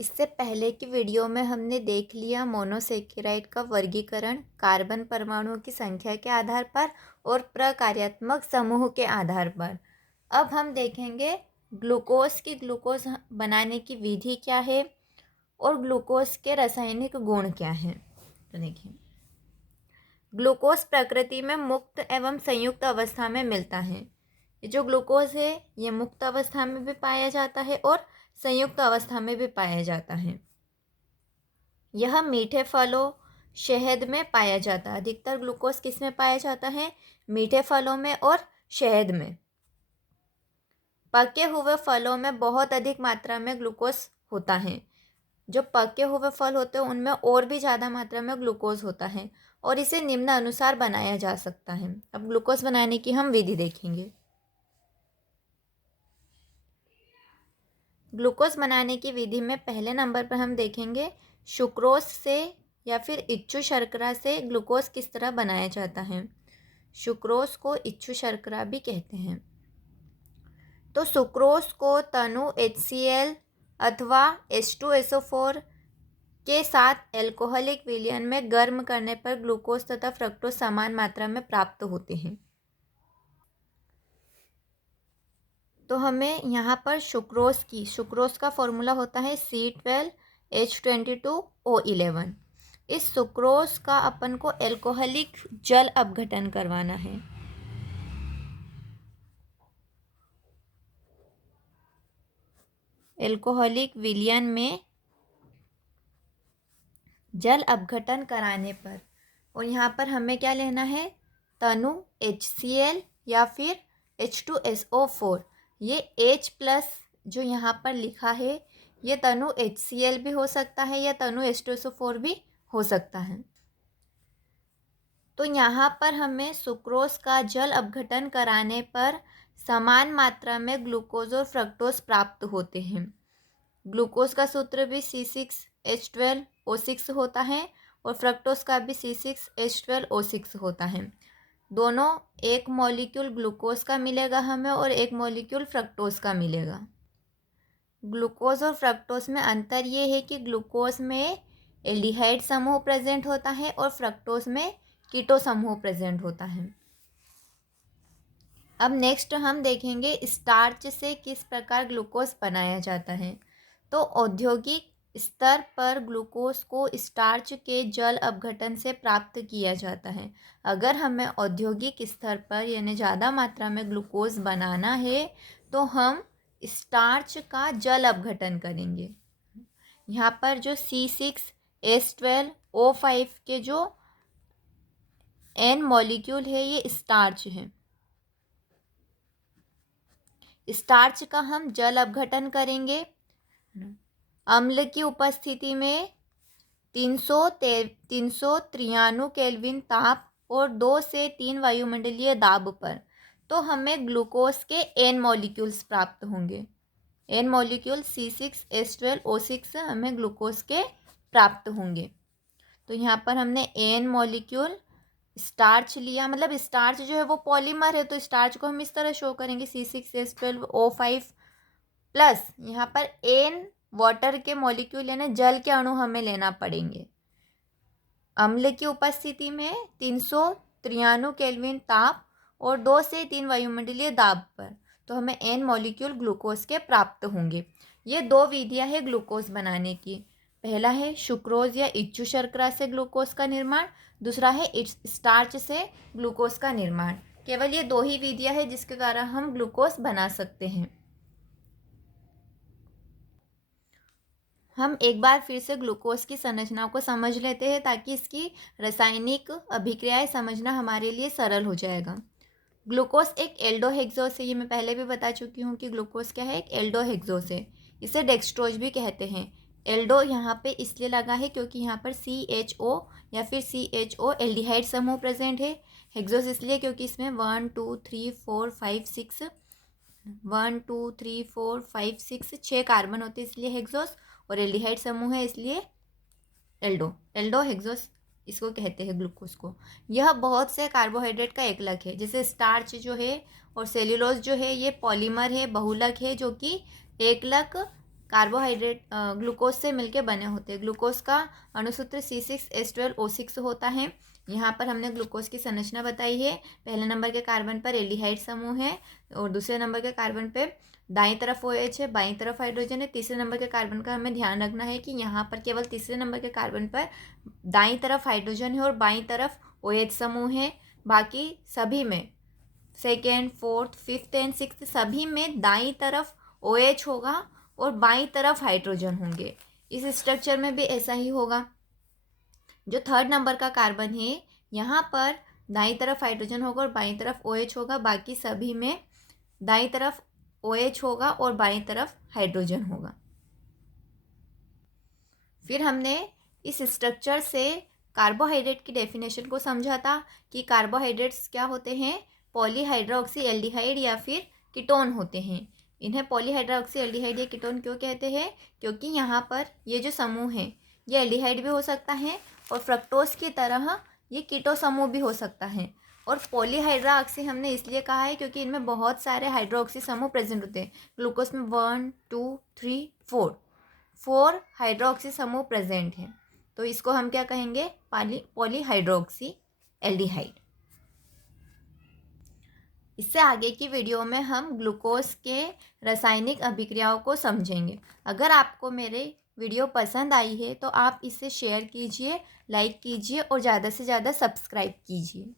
इससे पहले की वीडियो में हमने देख लिया मोनोसेकेराइड का वर्गीकरण कार्बन परमाणुओं की संख्या के आधार पर और प्रकार्यात्मक समूह के आधार पर। अब हम देखेंगे ग्लूकोज बनाने की विधि क्या है और ग्लूकोज के रासायनिक गुण क्या हैं। तो देखिए, ग्लूकोज प्रकृति में मुक्त एवं संयुक्त अवस्था में मिलता है। ये जो ग्लूकोज है ये मुक्त अवस्था में भी पाया जाता है और संयुक्त अवस्था में भी पाया जाता है। यह मीठे फलों, शहद में पाया जाता है। अधिकतर ग्लूकोज किस में पाया जाता है? मीठे फलों में और शहद में। पके हुए फलों में बहुत अधिक मात्रा में ग्लूकोज होता है। जो पके हुए फल होते हैं उनमें और भी ज़्यादा मात्रा में ग्लूकोज होता है और इसे निम्न अनुसार बनाया जा सकता है। अब ग्लूकोज बनाने की हम विधि देखेंगे। ग्लूकोज बनाने की विधि में पहले नंबर पर हम देखेंगे सुक्रोज से या फिर इच्छु शर्करा से ग्लूकोज किस तरह बनाया जाता है। सुक्रोज को इच्छु शर्करा भी कहते हैं। तो सुक्रोज को तनु HCl अथवा H2SO4 के साथ एल्कोहलिक विलयन में गर्म करने पर ग्लूकोज तथा फ्रक्टोज समान मात्रा में प्राप्त होते हैं। तो हमें यहाँ पर सुक्रोज का फॉर्मूला होता है C12H22O11। इस सुक्रोज का अपन को एल्कोहलिक जल अपघटन करवाना है। एल्कोहलिक विलयन में जल अपघटन कराने पर, और यहाँ पर हमें क्या लेना है? तनु HCl या फिर H2SO4। ये H+ जो यहाँ पर लिखा है ये तनु HCl भी हो सकता है या तनु H2SO4 भी हो सकता है। तो यहाँ पर हमें सुक्रोज का जल अपघटन कराने पर समान मात्रा में ग्लूकोज और फ्रक्टोज प्राप्त होते हैं। ग्लूकोज का सूत्र भी C6H12O6 होता है और फ्रक्टोज का भी C6H12O6 होता है। दोनों एक मॉलिक्यूल ग्लूकोज का मिलेगा हमें और एक मॉलिक्यूल फ्रक्टोज का मिलेगा। ग्लूकोज और फ्रक्टोज में अंतर ये है कि ग्लूकोज में एल्डिहाइड समूह प्रेजेंट होता है और फ्रक्टोज में कीटो समूह प्रेजेंट होता है। अब नेक्स्ट हम देखेंगे स्टार्च से किस प्रकार ग्लूकोज बनाया जाता है। तो औद्योगिक स्तर पर ग्लूकोज को स्टार्च के जल अपघटन से प्राप्त किया जाता है। अगर हमें औद्योगिक स्तर पर यानी ज़्यादा मात्रा में ग्लूकोज बनाना है तो हम स्टार्च का जल अपघटन करेंगे। यहाँ पर जो C6H12O5 के जो N मॉलिक्यूल है ये स्टार्च है। स्टार्च का हम जल अपघटन करेंगे। अम्ल की उपस्थिति में 393 केल्विन ताप और 2 से 3 वायुमंडलीय दाब पर। तो हमें ग्लूकोज के N मॉलिक्यूल्स प्राप्त होंगे। N मॉलिक्यूल C6H12O6 हमें ग्लूकोज के प्राप्त होंगे। तो यहाँ पर हमने N मॉलिक्यूल स्टार्च लिया, मतलब स्टार्च जो है वो पॉलीमर है तो स्टार्च को हम इस तरह शो करेंगे C6H12O5 प्लस यहाँ पर N वाटर के मॉलिक्यूल यानी जल के अणु हमें लेना पड़ेंगे। अम्ल की उपस्थिति में 393 केल्विन ताप और 2 से 3 वायुमंडलीय दाब पर। तो हमें N मॉलिक्यूल ग्लूकोज के प्राप्त होंगे। ये दो विधियां हैं ग्लूकोज बनाने की। पहला है सुक्रोज या इच्छु शर्करा से ग्लूकोज का निर्माण, दूसरा है स्टार्च से ग्लूकोज का निर्माण। केवल ये दो ही विधियां हैं जिसके द्वारा हम ग्लूकोज बना सकते हैं। हम एक बार फिर से ग्लूकोज की संरचना को समझ लेते हैं ताकि इसकी रासायनिक अभिक्रियाएं समझना हमारे लिए सरल हो जाएगा। ग्लूकोज एक एल्डोहेक्सोज है। ये मैं पहले भी बता चुकी हूँ कि ग्लूकोज क्या है, एक एल्डोहेक्सोज है। इसे डेक्सट्रोज भी कहते हैं। एल्डो यहाँ पे इसलिए लगा है क्योंकि यहाँ पर CHO या फिर CHO एल्डिहाइड समूह प्रेजेंट है। हेक्सोज इसलिए क्योंकि इसमें 1 2 3 4 5 6 1 2 3 4 5 6 6 कार्बन होते हैं इसलिए हेक्सोज, और एल्डिहाइड समूह है इसलिए एल्डो हेक्सोज इसको कहते हैं ग्लूकोज को। यह बहुत से कार्बोहाइड्रेट का एकलक है। जैसे स्टार्च जो है और सेल्यूलोज जो है ये पॉलीमर है, बहुलक है, जो कि एकलक कार्बोहाइड्रेट ग्लूकोज से मिलके बने होते हैं। ग्लूकोज का अणुसूत्र C6H12O6 होता है। यहाँ पर हमने ग्लूकोज की संरचना बताई है। पहले नंबर के कार्बन पर एल्डिहाइड समूह है और दूसरे नंबर के कार्बन पे दाईं तरफ OH है, बाईं तरफ हाइड्रोजन है। तीसरे नंबर के कार्बन का हमें ध्यान रखना है कि यहाँ पर केवल तीसरे नंबर के कार्बन पर दाईं तरफ हाइड्रोजन है और बाईं तरफ OH समूह है। बाकी सभी में second, fourth, fifth and sixth सभी में दाईं तरफ OH होगा और बाईं तरफ हाइड्रोजन होंगे। इस स्ट्रक्चर में भी ऐसा ही होगा। जो थर्ड नंबर का कार्बन है यहाँ पर दाईं तरफ हाइड्रोजन होगा और बाईं तरफ OH होगा। बाकी सभी में दाईं तरफ OH होगा और बाईं तरफ हाइड्रोजन होगा। फिर हमने इस स्ट्रक्चर से कार्बोहाइड्रेट की डेफिनेशन को समझा था कि कार्बोहाइड्रेट्स क्या होते हैं, पॉलीहाइड्रोक्सी एल्डिहाइड या फिर कीटोन होते हैं। इन्हें पॉलीहाइड्रोक्सी एल्डिहाइड या कीटोन क्यों कहते हैं, क्योंकि यहाँ पर ये जो समूह है ये एल्डिहाइड भी हो सकता है और फ्रक्टोज की तरह ये कीटो समूह भी हो सकता है। और पॉलीहाइड्रोक्सी हमने इसलिए कहा है क्योंकि इनमें बहुत सारे हाइड्रोक्सी समूह प्रेजेंट होते हैं। ग्लूकोज में 1 2 3 4 हाइड्रोक्सी समूह प्रेजेंट हैं, तो इसको हम क्या कहेंगे, पॉलीहाइड्रोक्सी एल्डिहाइड। इससे आगे की वीडियो में हम ग्लूकोज के रासायनिक अभिक्रियाओं को समझेंगे। अगर आपको मेरे वीडियो पसंद आई है तो आप इसे शेयर कीजिए, लाइक कीजिए और ज़्यादा से ज़्यादा सब्सक्राइब कीजिए।